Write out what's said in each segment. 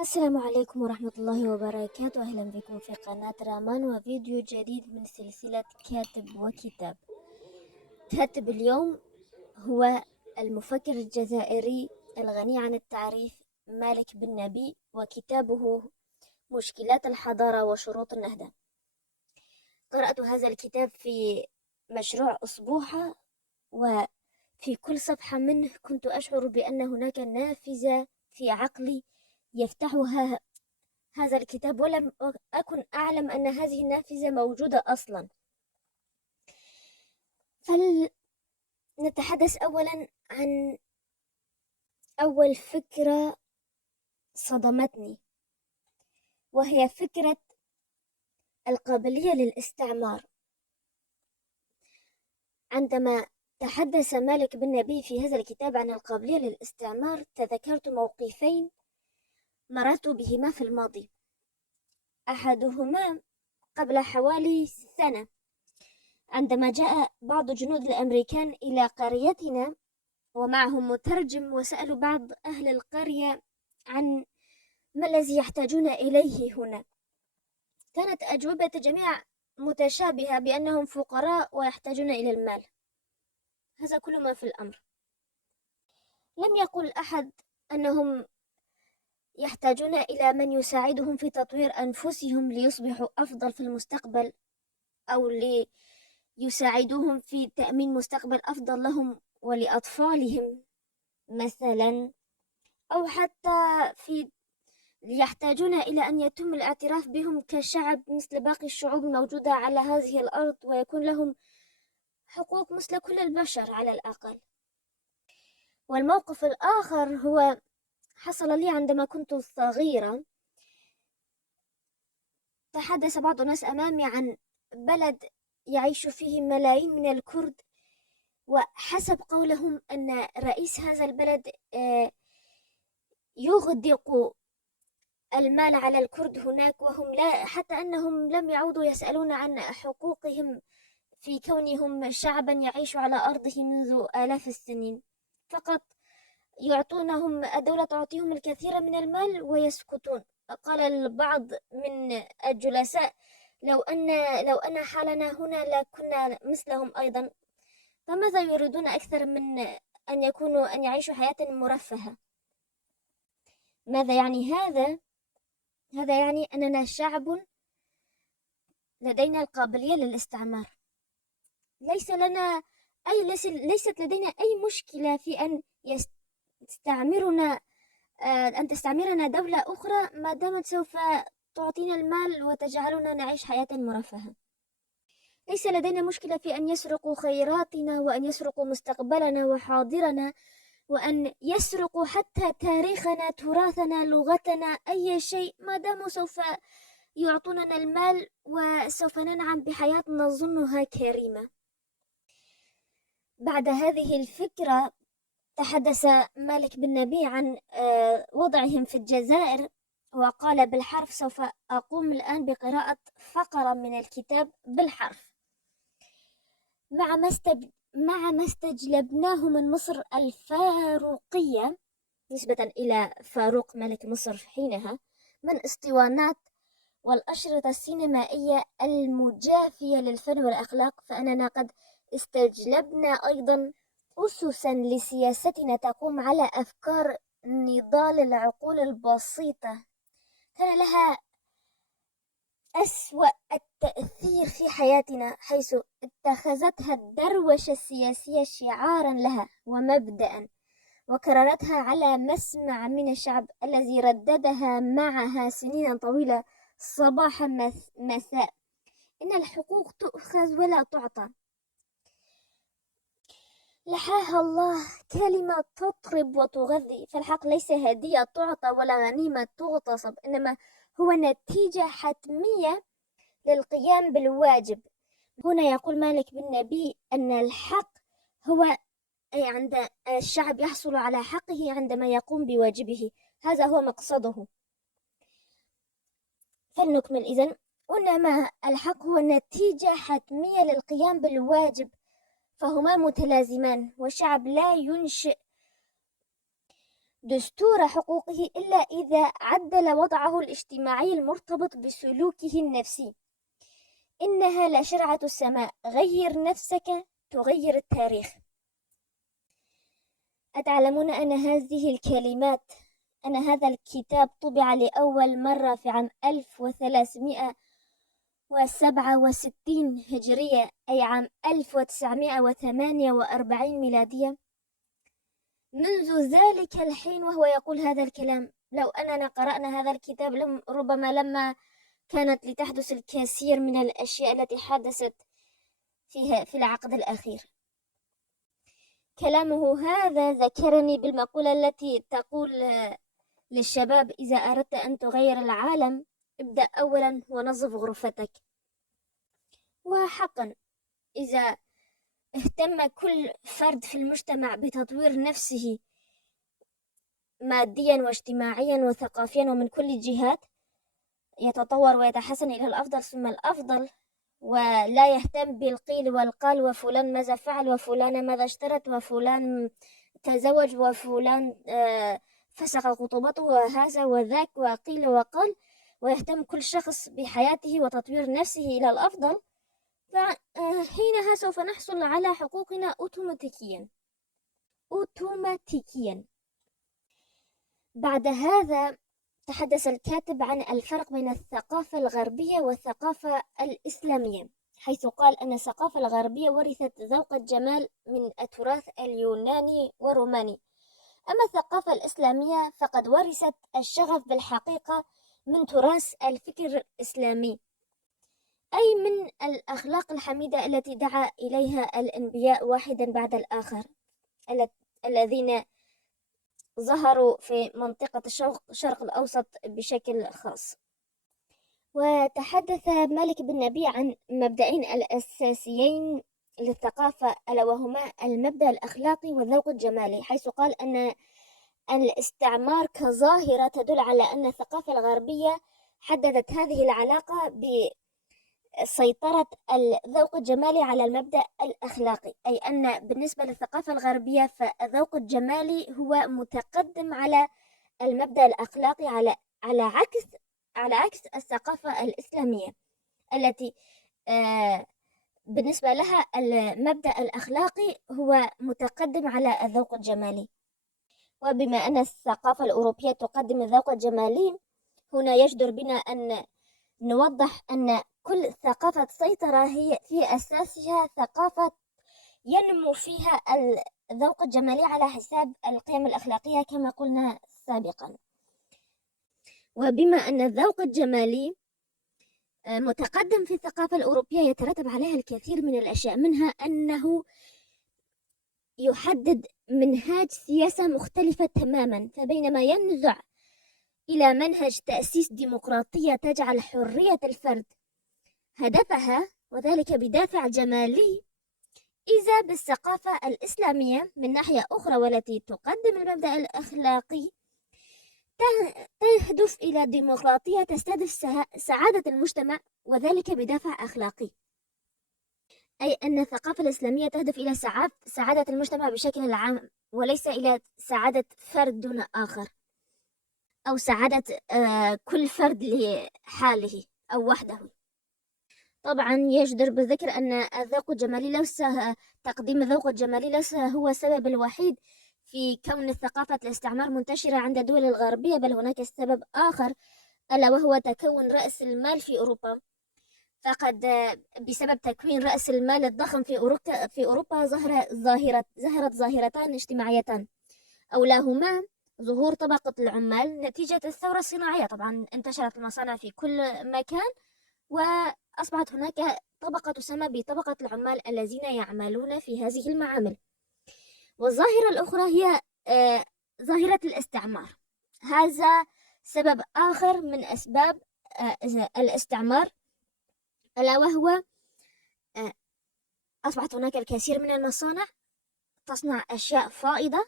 السلام عليكم ورحمة الله وبركاته. أهلا بكم في قناة رامان وفيديو جديد من سلسلة كاتب وكتاب. كاتب اليوم هو المفكر الجزائري الغني عن التعريف مالك بن نبي، وكتابه مشكلات الحضارة وشروط النهضة. قرأت هذا الكتاب في مشروع أسبوعة، وفي كل صفحة منه كنت أشعر بأن هناك نافذة في عقلي يفتحها هذا الكتاب، ولم أكن أعلم أن هذه النافذة موجودة أصلا. فلنتحدث أولا عن أول فكرة صدمتني، وهي فكرة القابلية للاستعمار. عندما تحدث مالك بن نبي في هذا الكتاب عن القابلية للاستعمار، تذكرت موقفين مررت بهما في الماضي. أحدهما قبل حوالي سنة، عندما جاء بعض جنود الأمريكان إلى قريتنا ومعهم مترجم، وسألوا بعض أهل القرية عن ما الذي يحتاجون إليه هنا. كانت أجوبة الجميع متشابهة بأنهم فقراء ويحتاجون إلى المال. هذا كل ما في الأمر. لم يقل أحد أنهم يحتاجون إلى من يساعدهم في تطوير أنفسهم ليصبحوا أفضل في المستقبل، أو ليساعدوهم في تأمين مستقبل أفضل لهم ولأطفالهم مثلا، أو حتى يحتاجون إلى أن يتم الاعتراف بهم كشعب مثل باقي الشعوب الموجودة على هذه الأرض، ويكون لهم حقوق مثل كل البشر على الأقل. والموقف الآخر هو حصل لي عندما كنت صغيرة. تحدث بعض الناس أمامي عن بلد يعيش فيه ملايين من الكرد، وحسب قولهم أن رئيس هذا البلد يغدق المال على الكرد هناك، وهم لا، حتى أنهم لم يعودوا يسألون عن حقوقهم في كونهم شعبا يعيش على أرضه منذ آلاف السنين. فقط يعطونهم، الدولة تعطيهم الكثير من المال ويسكتون. قال البعض من الجلساء: لو أن حالنا هنا لكنا مثلهم أيضا. فماذا يريدون أكثر من أن يعيشوا حياة مرفهة؟ ماذا يعني هذا؟ هذا يعني أننا شعب لدينا القابلية للاستعمار. ليست لدينا أي مشكلة في أن تستعمرنا دولة أخرى، ما دامت سوف تعطينا المال وتجعلنا نعيش حياة مرفهة. ليس لدينا مشكلة في أن يسرقوا خيراتنا، وأن يسرقوا مستقبلنا وحاضرنا، وأن يسرقوا حتى تاريخنا، تراثنا، لغتنا، أي شيء، ما داموا سوف يعطوننا المال وسوف ننعم بحياة نظنها كريمة. بعد هذه الفكرة تحدث مالك بن نبي عن وضعهم في الجزائر، وقال بالحرف: سوف أقوم الآن بقراءة فقرة من الكتاب بالحرف. مع ما استجلبناه من مصر الفاروقية، نسبة إلى فاروق ملك مصر حينها، من اسطوانات والأشرطة السينمائية المجافية للفن والأخلاق، فأننا قد استجلبنا أيضا أسسا لسياستنا تقوم على أفكار نضال العقول البسيطة كان لها أسوأ التأثير في حياتنا، حيث اتخذتها الدروشة السياسية شعارا لها ومبدأ، وكررتها على مسمع من الشعب الذي رددها معها سنين طويلة صباح مساء: إن الحقوق تؤخذ ولا تعطى. لحاها الله كلمة تطرب وتغذي، فالحق ليس هدية تعطى ولا غنيمة تغتصب، إنما هو نتيجة حتمية للقيام بالواجب. هنا يقول مالك بن نبي أن الحق هو عند الشعب يحصل على حقه عندما يقوم بواجبه، هذا هو مقصده. فلنكمل إذن. إنما الحق هو نتيجة حتمية للقيام بالواجب، فهما متلازمان، والشعب لا ينشئ دستور حقوقه إلا إذا عدل وضعه الاجتماعي المرتبط بسلوكه النفسي. إنها لشرعة السماء، غير نفسك تغير التاريخ. أتعلمون أن هذه الكلمات، أن هذا الكتاب طبع لأول مرة في عام 1367 هجرية، أي عام 1948 ميلادية. منذ ذلك الحين وهو يقول هذا الكلام. لو أننا قرأنا هذا الكتاب ربما لما كانت لتحدث الكثير من الأشياء التي حدثت في العقد الأخير. كلامه هذا ذكرني بالمقولة التي تقول للشباب: إذا أردت أن تغير العالم ابدأ أولا ونظف غرفتك. وحقا إذا اهتم كل فرد في المجتمع بتطوير نفسه ماديا واجتماعيا وثقافيا ومن كل الجهات، يتطور ويتحسن إلى الأفضل ثم الأفضل، ولا يهتم بالقيل والقال، وفلان ماذا فعل، وفلان ماذا اشترت، وفلان تزوج، وفلان فسخ خطوبته، وهذا وذاك وقيل وقال، ويهتم كل شخص بحياته وتطوير نفسه إلى الأفضل، فحينها سوف نحصل على حقوقنا أوتوماتيكيا. بعد هذا تحدث الكاتب عن الفرق بين الثقافة الغربية والثقافة الإسلامية، حيث قال أن الثقافة الغربية ورثت ذوق الجمال من التراث اليوناني والروماني، أما الثقافة الإسلامية فقد ورثت الشغف بالحقيقة من تراث الفكر الإسلامي، أي من الأخلاق الحميدة التي دعا إليها الأنبياء واحدا بعد الآخر الذين ظهروا في منطقة الشرق الأوسط بشكل خاص. وتحدث مالك بن نبي عن مبدئين الأساسيين للثقافة، ألا وهما المبدأ الأخلاقي والذوق الجمالي، حيث قال أن الاستعمار كظاهرة تدل على أن الثقافة الغربية حددت هذه العلاقة بسيطرة الذوق الجمالي على المبدأ الأخلاقي، أي أن بالنسبة للثقافة الغربية فالذوق الجمالي هو متقدم على المبدأ الأخلاقي على عكس الثقافة الإسلامية التي بالنسبة لها المبدأ الأخلاقي هو متقدم على الذوق الجمالي. وبما أن الثقافة الأوروبية تقدم الذوق الجمالي، هنا يجدر بنا أن نوضح أن كل ثقافة سيطرة هي في أساسها ثقافة ينمو فيها الذوق الجمالي على حساب القيم الأخلاقية كما قلنا سابقا. وبما أن الذوق الجمالي متقدم في الثقافة الأوروبية، يترتب عليها الكثير من الأشياء، منها أنه يحدد منهاج سياسة مختلفة تماما. فبينما ينزع إلى منهج تأسيس ديمقراطية تجعل حرية الفرد هدفها وذلك بدافع جمالي، إذا بالثقافة الإسلامية من ناحية أخرى والتي تقدم المبدأ الأخلاقي تهدف إلى ديمقراطية تستهدف سعادة المجتمع وذلك بدافع أخلاقي، أي أن الثقافة الإسلامية تهدف إلى سعادة المجتمع بشكل عام، وليس إلى سعادة فرد دون آخر، أو سعادة كل فرد لحاله أو وحده. طبعا يجدر بالذكر أن الذوق الجمالي ليس تقديم الذوق الجمالي ليس هو السبب الوحيد في كون الثقافة الاستعمار منتشرة عند الدول الغربية، بل هناك سبب آخر، ألا وهو تكون رأس المال في أوروبا. فقد بسبب تكوين رأس المال الضخم في أوروبا ظهرت ظاهرتان اجتماعيتان، أولاهما ظهور طبقة العمال نتيجة الثورة الصناعية. طبعا انتشرت المصانع في كل مكان، وأصبحت هناك طبقة تسمى بطبقة العمال الذين يعملون في هذه المعامل. والظاهرة الأخرى هي ظاهرة الاستعمار. هذا سبب آخر من أسباب الاستعمار، ألا وهو أصبحت هناك الكثير من المصانع تصنع أشياء فائضة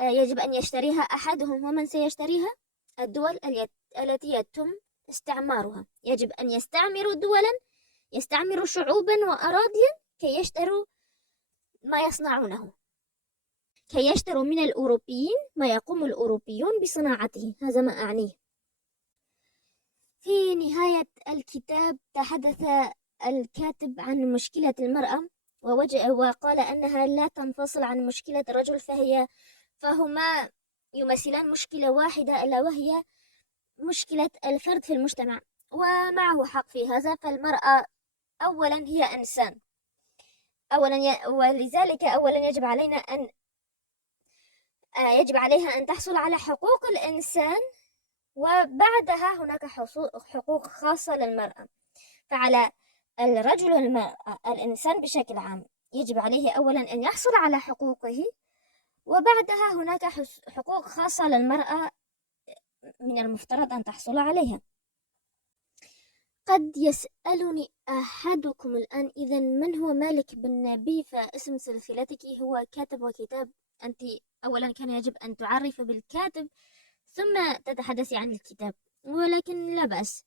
يجب أن يشتريها أحدهم. ومن سيشتريها؟ الدول التي يتم استعمارها. يجب أن يستعمروا دولا، يستعمروا شعوبا وأراضيا كي يشتروا ما يصنعونه. كي يشتروا من الأوروبيين ما يقوم الأوروبيون بصناعته. هذا ما أعنيه. في نهاية الكتاب تحدث الكاتب عن مشكلة المرأة وقال أنها لا تنفصل عن مشكلة الرجل، فهما يمثلان مشكلة واحدة، ألا وهي مشكلة الفرد في المجتمع. ومعه حق في هذا، فالمرأة أولا هي إنسان، ولذلك أولا يجب عليها أن تحصل على حقوق الإنسان، وبعدها هناك حقوق خاصة للمرأة. فعلى الرجل والمرأة، الإنسان بشكل عام، يجب عليه أولا أن يحصل على حقوقه، وبعدها هناك حقوق خاصة للمرأة من المفترض أن تحصل عليها. قد يسألني أحدكم الآن: إذا من هو مالك بن نبي؟ فاسم سلسلتك هو كاتب وكتاب. أنت أولا كان يجب أن تعرف بالكاتب ثم تتحدثي عن الكتاب، ولكن لا بأس،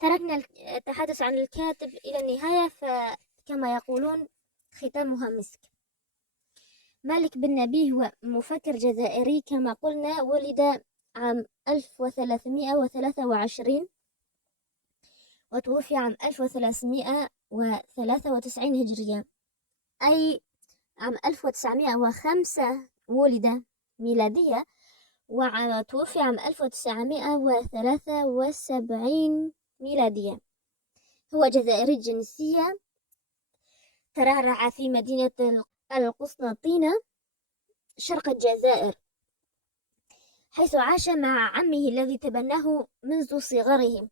تركنا التحدث عن الكاتب إلى النهاية، فكما يقولون ختامها مسك. مالك بن نبي هو مفكر جزائري كما قلنا، ولد عام 1323 وتوفي عام 1393 هجرية، أي عام 1905 ولد ميلادية، وتوفي عام 1973 ميلادية. هو جزائري الجنسية، ترعرع في مدينة القسنطينة شرق الجزائر، حيث عاش مع عمه الذي تبناه منذ صغره،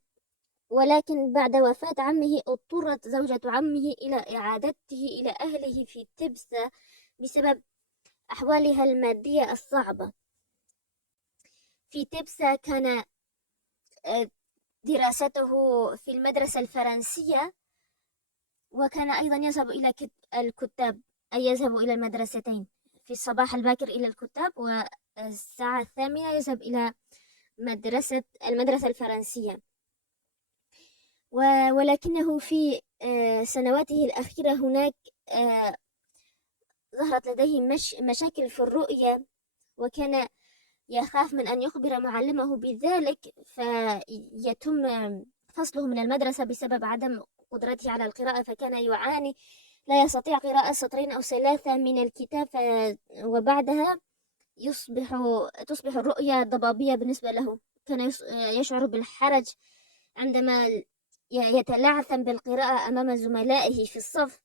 ولكن بعد وفاة عمه اضطرت زوجة عمه إلى إعادته إلى أهله في تبسة بسبب أحوالها المادية الصعبة. في تبسة كان دراسته في المدرسة الفرنسية، وكان أيضا يذهب إلى الكتاب، أي يذهب إلى المدرستين، في الصباح الباكر إلى الكتاب، والساعة 8 يذهب إلى المدرسة الفرنسية. ولكنه في سنواته الأخيرة هناك ظهرت لديه مشاكل في الرؤية، وكان يخاف من أن يخبر معلمه بذلك، فيتم فصله من المدرسة بسبب عدم قدرته على القراءة، فكان يعاني، لا يستطيع قراءة سطرين أو ثلاثة من الكتاب، وبعدها تصبح الرؤية ضبابية بالنسبة له. كان يشعر بالحرج عندما يتلعثم بالقراءة أمام زملائه في الصف.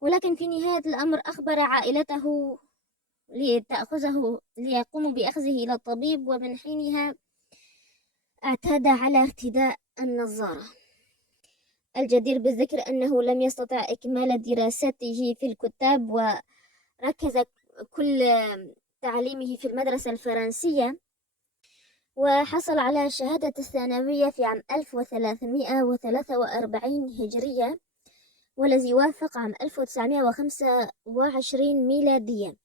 ولكن في نهاية الأمر أخبر عائلته ليقوموا بأخذه إلى الطبيب، ومن حينها اعتاد على ارتداء النظارة. الجدير بالذكر أنه لم يستطع إكمال دراسته في الكتاب، وركز كل تعليمه في المدرسة الفرنسية، وحصل على شهادة الثانوية في عام 1343 هجرية، والذي وافق عام 1925 ميلادية،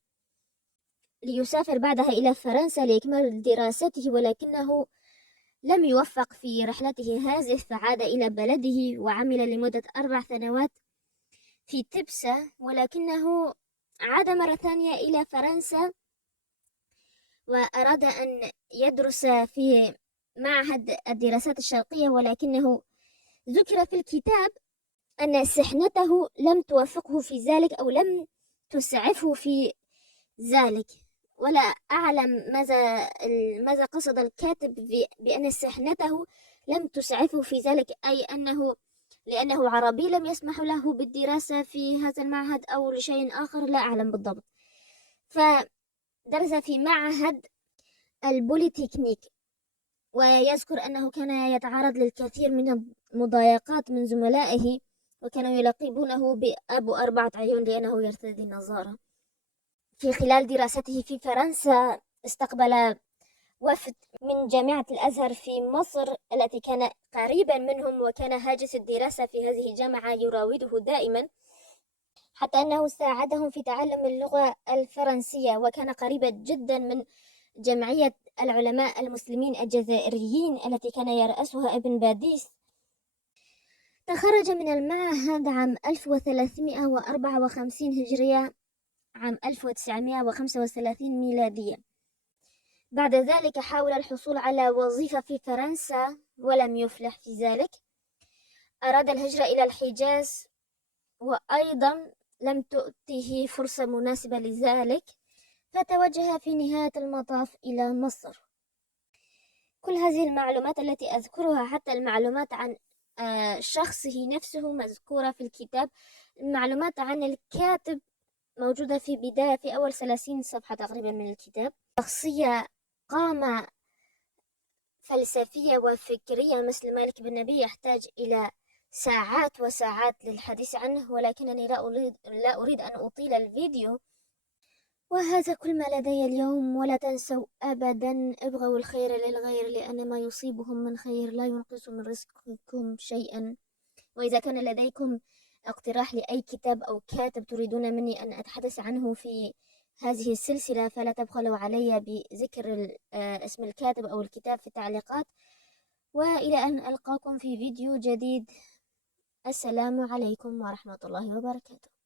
ليسافر بعدها إلى فرنسا لإكمال دراسته، ولكنه لم يوفق في رحلته هذه، فعاد إلى بلده وعمل لمدة 4 سنوات في تبسة، ولكنه عاد مرة ثانية إلى فرنسا وأراد أن يدرس في معهد الدراسات الشرقية، ولكنه ذكر في الكتاب أن سحنته لم توفقه في ذلك، أو لم تسعفه في ذلك، ولا أعلم ماذا قصد الكاتب بأن سحنته لم تسعفه في ذلك، أي لأنه عربي لم يسمح له بالدراسة في هذا المعهد، أو لشيء آخر لا أعلم بالضبط. فدرس في معهد البوليتكنيك، ويذكر أنه كان يتعرض للكثير من المضايقات من زملائه، وكانوا يلقبونه بأبو 4 عيون لأنه يرتدي النظارة. في خلال دراسته في فرنسا استقبل وفد من جامعة الأزهر في مصر التي كان قريبا منهم، وكان هاجس الدراسة في هذه الجامعة يراوده دائما، حتى أنه ساعدهم في تعلم اللغة الفرنسية، وكان قريبا جدا من جمعية العلماء المسلمين الجزائريين التي كان يرأسها ابن باديس. تخرج من المعهد عام 1354 هجرية، عام 1935 ميلادية. بعد ذلك حاول الحصول على وظيفة في فرنسا ولم يفلح في ذلك. أراد الهجرة إلى الحجاز وأيضا لم تؤته فرصة مناسبة لذلك، فتوجه في نهاية المطاف إلى مصر. كل هذه المعلومات التي أذكرها، حتى المعلومات عن شخصه نفسه مذكورة في الكتاب. المعلومات عن الكاتب موجودة في بداية، في أول 30 صفحة تقريبا من الكتاب. شخصية قامة فلسفية وفكرية مثل مالك بن نبي يحتاج إلى ساعات وساعات للحديث عنه، ولكنني لا أريد أن أطيل الفيديو. وهذا كل ما لدي اليوم، ولا تنسوا أبدا ابغوا الخير للغير، لأن ما يصيبهم من خير لا ينقص من رزقكم شيئا. وإذا كان لديكم اقتراح لأي كتاب أو كاتب تريدون مني أن أتحدث عنه في هذه السلسلة، فلا تبخلوا علي بذكر اسم الكاتب أو الكتاب في التعليقات. وإلى أن ألقاكم في فيديو جديد، السلام عليكم ورحمة الله وبركاته.